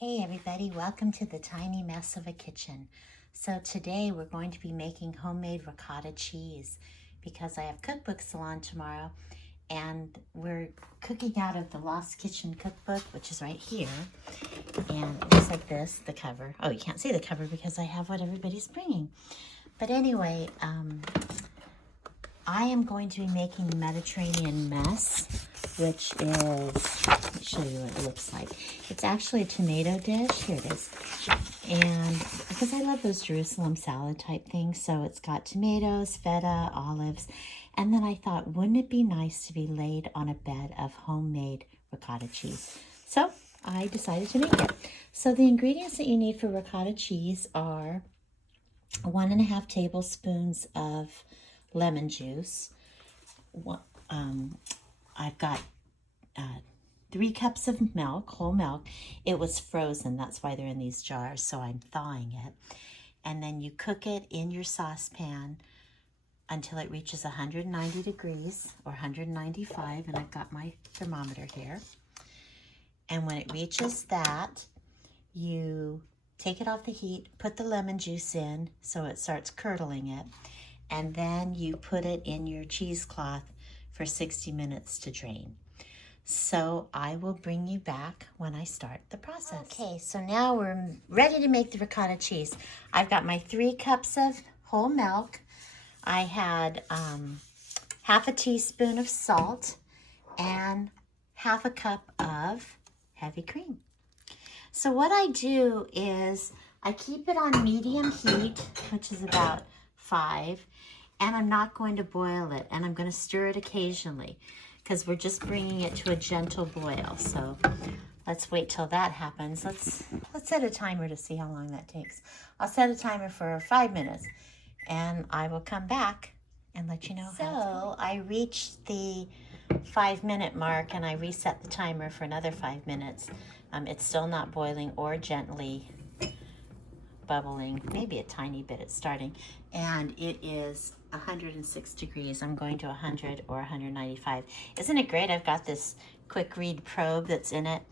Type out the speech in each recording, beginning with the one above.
Hey everybody, welcome to the tiny mess of a kitchen. So today we're going to be making homemade ricotta cheese because I have cookbook salon tomorrow and we're cooking out of the Lost Kitchen cookbook, which is right here. And it looks like this, the cover. Oh, you can't see the cover because I have what everybody's bringing. But anyway, I am going to be making Mediterranean mess, which is, let me show you what it looks like. It's actually a tomato dish. Here it is. And because I love those Jerusalem salad type things, so it's got tomatoes, feta, olives. And then I thought, wouldn't it be nice to be laid on a bed of homemade ricotta cheese? So I decided to make it. So the ingredients that you need for ricotta cheese are 1.5 tablespoons of lemon juice. I've got 3 cups of milk, whole milk. It was frozen, that's why they're in these jars, so I'm thawing it. And then you cook it in your saucepan until it reaches 190 degrees or 195, and I've got my thermometer here. And when it reaches that, you take it off the heat, put the lemon juice in so it starts curdling it, and then you put it in your cheesecloth for 60 minutes to drain. So I will bring you back when I start the process. Okay, so now we're ready to make the ricotta cheese. I've got my 3 cups of whole milk. I had half a teaspoon of salt and half a cup of heavy cream. So what I do is I keep it on medium heat, which is about 5, and I'm not going to boil it, and I'm going to stir it occasionally because we're just bringing it to a gentle boil. So let's wait till that happens. Let's set a timer to see how long that takes. I'll set a timer for 5 minutes, and I will come back and let you know how it's going. So I reached the 5-minute mark, and I reset the timer for another 5 minutes. It's still not boiling or gently bubbling, maybe a tiny bit. It's starting, and it is 106 degrees. I'm going to 100 or 195. Isn't it great? I've got this quick read probe that's in it,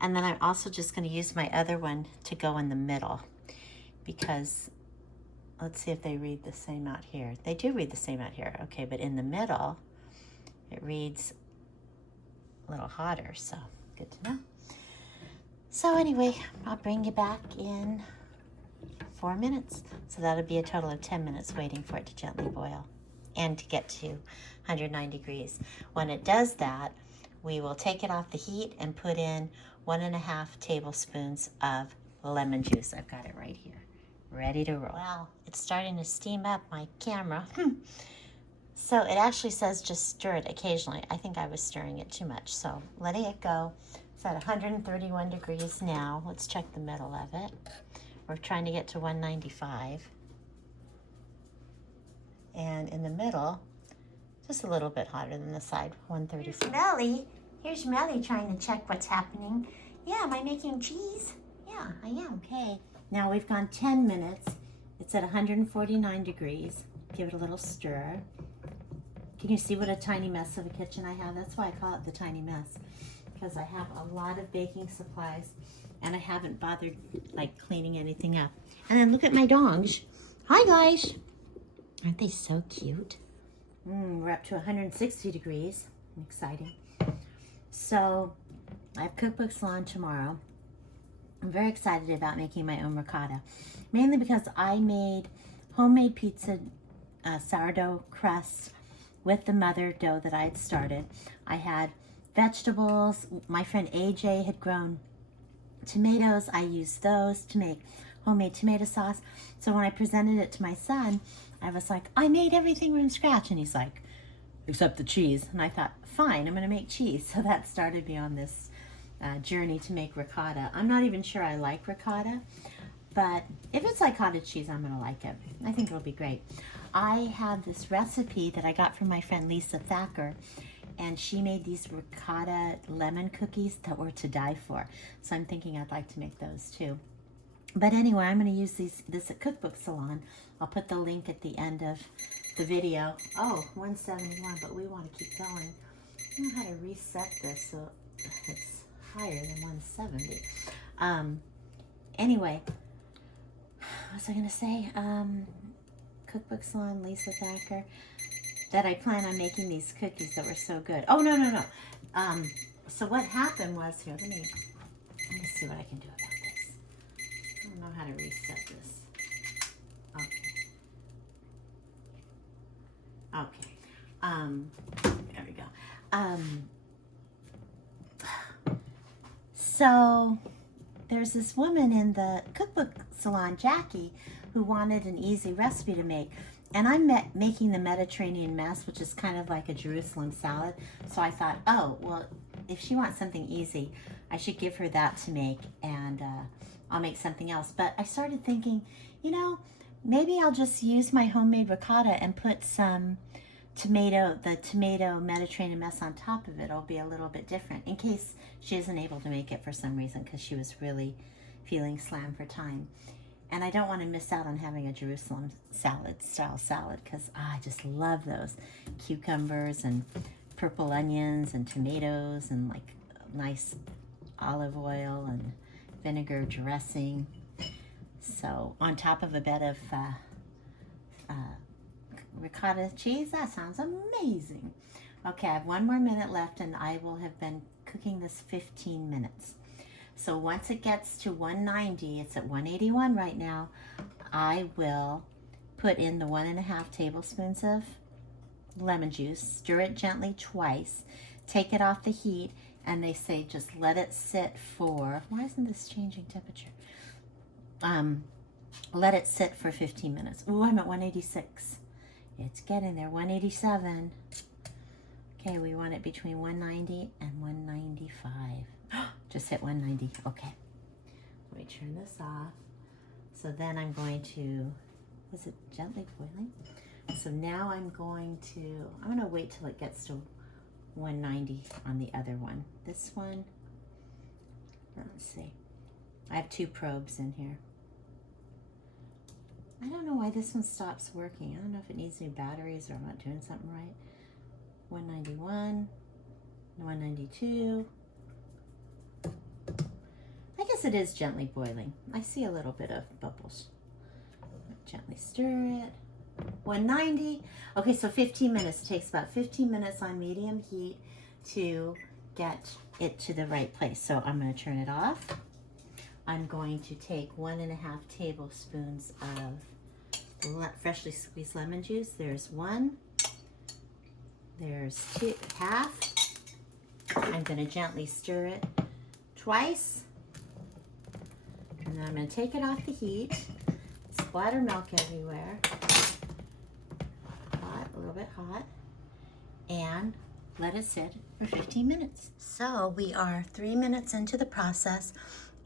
and then I'm also just going to use my other one to go in the middle because let's see if they read the same out here. They do read the same out here. Okay, but in the middle it reads a little hotter, so good to know. So anyway, I'll bring you back in 4 minutes. So that'll be a total of 10 minutes waiting for it to gently boil and to get to 109 degrees. When it does that, we will take it off the heat and put in 1.5 tablespoons of lemon juice. I've got it right here, ready to roll. Well, it's starting to steam up my camera. So it actually says just stir it occasionally. I think I was stirring it too much, so letting it go. It's at 131 degrees now. Let's check the middle of it. We're trying to get to 195. And in the middle, just a little bit hotter than the side, 136. Here's Melly trying to check what's happening. Yeah, am I making cheese? Yeah, I am. Okay. Now we've gone 10 minutes. It's at 149 degrees. Give it a little stir. Can you see what a tiny mess of a kitchen I have? That's why I call it the tiny mess, because I have a lot of baking supplies and I haven't bothered like cleaning anything up. And then look at my dogs. Hi guys. Aren't they so cute? We're up to 160 degrees. Exciting. So I have cookbook salon tomorrow. I'm very excited about making my own ricotta, mainly because I made homemade pizza sourdough crust with the mother dough that I had started. I had vegetables. My friend AJ had grown tomatoes. I used those to make homemade tomato sauce. So when I presented it to my son, I was like, I made everything from scratch. And he's like, except the cheese. And I thought, fine, I'm going to make cheese. So that started me on this journey to make ricotta. I'm not even sure I like ricotta, but if it's like cottage cheese, I'm going to like it. I think it'll be great. I have this recipe that I got from my friend Lisa Thacker, and she made these ricotta lemon cookies that were to die for. So I'm thinking I'd like to make those too. But anyway, I'm going to use this at Cookbook Salon. I'll put the link at the end of the video. Oh, 171, but we want to keep going. I don't know how to reset this so it's higher than 170. Anyway, what was I gonna say? Cookbook Salon, Lisa Thacker, that I plan on making these cookies that were so good. Oh, no. So what happened was, here, let me see what I can do about this. I don't know how to reset this. Okay. There we go. So there's this woman in the cookbook salon, Jackie, who wanted an easy recipe to make. And I'm making the Mediterranean mess, which is kind of like a Jerusalem salad. So I thought, oh, well, if she wants something easy, I should give her that to make, and I'll make something else. But I started thinking, you know, maybe I'll just use my homemade ricotta and put some the tomato Mediterranean mess on top of it. It'll be a little bit different in case she isn't able to make it for some reason, because she was really feeling slammed for time. And I don't want to miss out on having a Jerusalem style salad, because I just love those cucumbers and purple onions and tomatoes and like nice olive oil and vinegar dressing. So on top of a bed of ricotta cheese, that sounds amazing. Okay, I have 1 more minute left, and I will have been cooking this 15 minutes. So once it gets to 190, it's at 181 right now, I will put in the 1.5 tablespoons of lemon juice, stir it gently twice, take it off the heat, and they say just let it sit for, why isn't this changing temperature? Let it sit for 15 minutes. Ooh, I'm at 186. It's getting there, 187. Okay, we want it between 190 and 195. Just hit 190, okay. Let me turn this off. So then I'm going to, was it gently boiling? So now I'm going to wait till it gets to 190 on the other one. This one, let's see. I have 2 probes in here. I don't know why this one stops working. I don't know if it needs new batteries or I'm not doing something right. 191, 192. I guess it is gently boiling. I see a little bit of bubbles. Gently stir it. 190. Okay, so 15 minutes. It takes about 15 minutes on medium heat to get it to the right place. So I'm going to turn it off. I'm going to take 1.5 tablespoons of freshly squeezed lemon juice. There's 1. There's 2, half. I'm going to gently stir it twice. And then I'm going to take it off the heat. Splatter milk everywhere. Hot, a little bit hot. And let it sit for 15 minutes. So we are 3 minutes into the process,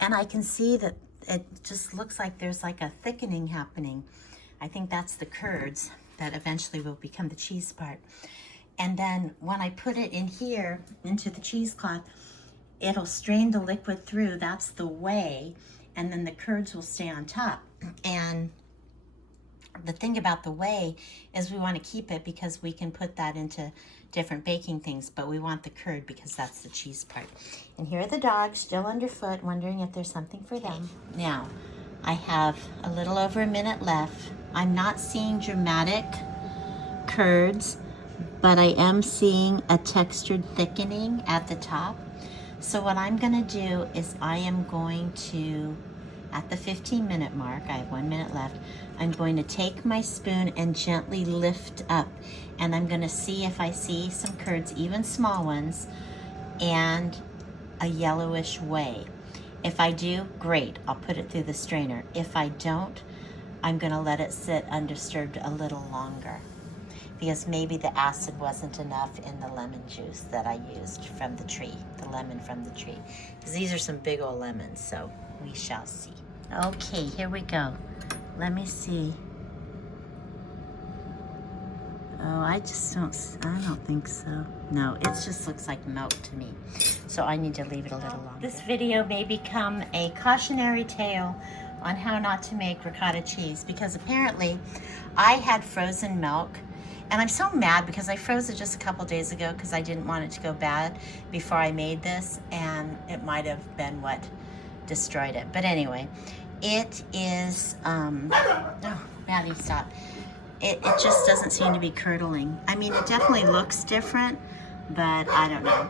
and I can see that it just looks like there's like a thickening happening. I think that's the curds that eventually will become the cheese part. And then when I put it in here, into the cheesecloth, it'll strain the liquid through. That's the whey. And then the curds will stay on top. And the thing about the whey is we want to keep it because we can put that into different baking things, but we want the curd because that's the cheese part. And here are the dogs still underfoot, wondering if there's something for them. Now, I have a little over a minute left. I'm not seeing dramatic curds, but I am seeing a textured thickening at the top. So what I'm going to do is I am going to, at the 15-minute mark, I have 1 minute left, I'm going to take my spoon and gently lift up. And I'm going to see if I see some curds, even small ones, and a yellowish whey. If I do, great, I'll put it through the strainer. If I don't, I'm going to let it sit undisturbed a little longer, because maybe the acid wasn't enough in the lemon juice that I used from the tree, the lemon from the tree. Because these are some big old lemons, so we shall see. Okay, here we go. Let me see. Oh, I don't think so. No, it just looks like milk to me. So I need to leave it a little longer. This video may become a cautionary tale on how not to make ricotta cheese, because apparently I had frozen milk. And I'm so mad because I froze it just a couple days ago because I didn't want it to go bad before I made this, and it might have been what destroyed it. But anyway, it is, oh, Maddie, stop. It just doesn't seem to be curdling. I mean, it definitely looks different, but I don't know.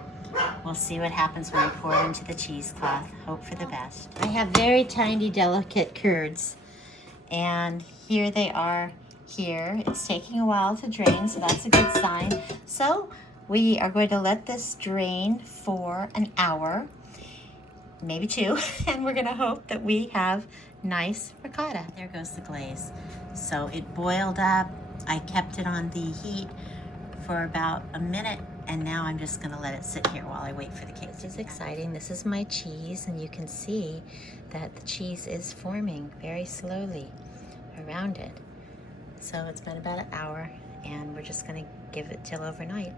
We'll see what happens when I pour it into the cheesecloth. Hope for the best. I have very tiny, delicate curds, and here they are here. It's taking a while to drain, so that's a good sign. So we are going to let this drain for an hour, maybe 2, and we're gonna hope that we have nice ricotta. There goes the glaze. So it boiled up. I kept it on the heat for about a minute, and now I'm just gonna let it sit here while I wait for the cake. This is exciting. This is my cheese, and you can see that the cheese is forming very slowly around it. So it's been about an hour, and we're just gonna give it till overnight.